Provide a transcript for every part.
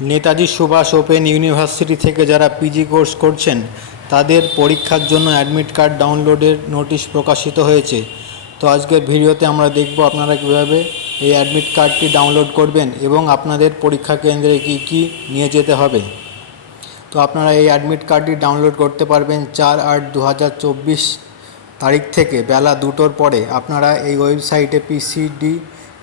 Netaji Subhash open university থেকে যারা PG course করছেন, তাদের পরীক্ষার জন্য অ্যাডমিট কার্ড ডাউনলোডের নোটিশ প্রকাশিত হয়েছে। তো আজকের ভিডিওতে আমরা দেখব আপনারা কীভাবে এই অ্যাডমিট কার্ডটি ডাউনলোড করবেন এবং আপনাদের পরীক্ষা কেন্দ্রে কী কী নিয়ে যেতে হবে। তো আপনারা এই অ্যাডমিট কার্ডটি ডাউনলোড করতে পারবেন চার আট দু তারিখ থেকে বেলা দুটোর পরে। আপনারা এই ওয়েবসাইটে পিসিডি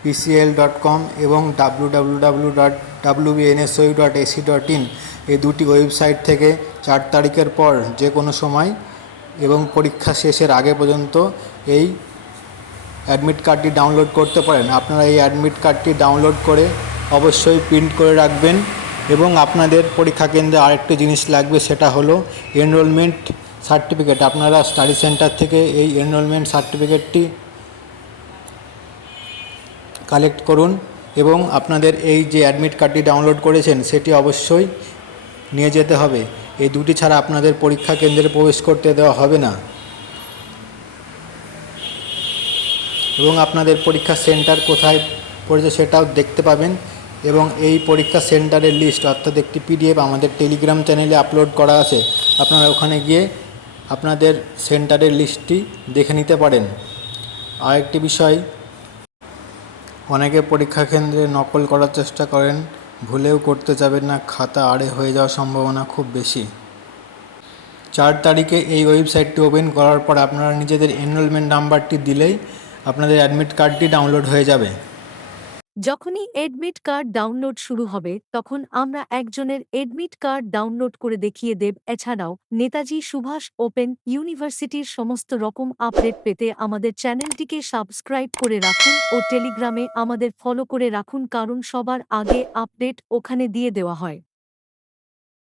পিসিএল ডট কম এবং W W W dot W BNSOU dot AC dot in এই দুটি ওয়েবসাইট থেকে চার তারিখের পর যে কোনো সময় এবং পরীক্ষা শেষের আগে পর্যন্ত এই অ্যাডমিট কার্ডটি ডাউনলোড করতে পারেন। আপনারা এই অ্যাডমিট কার্ডটি ডাউনলোড করে অবশ্যই প্রিন্ট করে রাখবেন এবং আপনাদের পরীক্ষা কেন্দ্রে আরেকটি জিনিস লাগবে, সেটা হলো এনরোলমেন্ট সার্টিফিকেট আপনারা স্টাডি সেন্টার থেকে এই এনরোলমেন্ট সার্টিফিকেটটি কালেক্ট করুন এবং আপনাদের এই যে অ্যাডমিট কার্ডটি ডাউনলোড করেছেন, সেটি অবশ্যই নিয়ে যেতে হবে। এই দুটি ছাড়া আপনাদের পরীক্ষা কেন্দ্রে প্রবেশ করতে দেওয়া হবে না। এবং আপনাদের পরীক্ষা সেন্টার কোথায় পড়েছে সেটাও দেখতে পাবেন এবং এই পরীক্ষা সেন্টারের লিস্ট অর্থাৎ একটি পিডিএফ আমাদের টেলিগ্রাম চ্যানেলে আপলোড করা আছে। আপনারা ওখানে গিয়ে আপনাদের সেন্টারের লিস্টটি দেখে নিতে পারেন। আরেকটি বিষয় অনেকে পরীক্ষা কেন্দ্রে নকল করার চেষ্টা করেন, ভুলেও করতে যাবেন না, খাতা আড়ে হয়ে যাওয়ার সম্ভাবনা খুব বেশি। চার তারিখে এই ওয়েবসাইটটি ওপেন করার পর আপনারা নিজেদের এনরোলমেন্ট নাম্বারটি দিলেই আপনাদের অ্যাডমিট কার্ডটি ডাউনলোড হয়ে যাবে। যখনই এডমিট কার্ড ডাউনলোড শুরু হবে, তখন আমরা একজনের এডমিট কার্ড ডাউনলোড করে দেখিয়ে দেব। এছাড়াও, নেতাজি সুভাষ ওপেন ইউনিভার্সিটির সমস্ত রকম আপডেট পেতে আমাদের চ্যানেলটিকে সাবস্ক্রাইব করে রাখুন ও টেলিগ্রামে আমাদের ফলো করে রাখুন, কারণ সবার আগে আপডেট ওখানে দিয়ে দেওয়া হয়।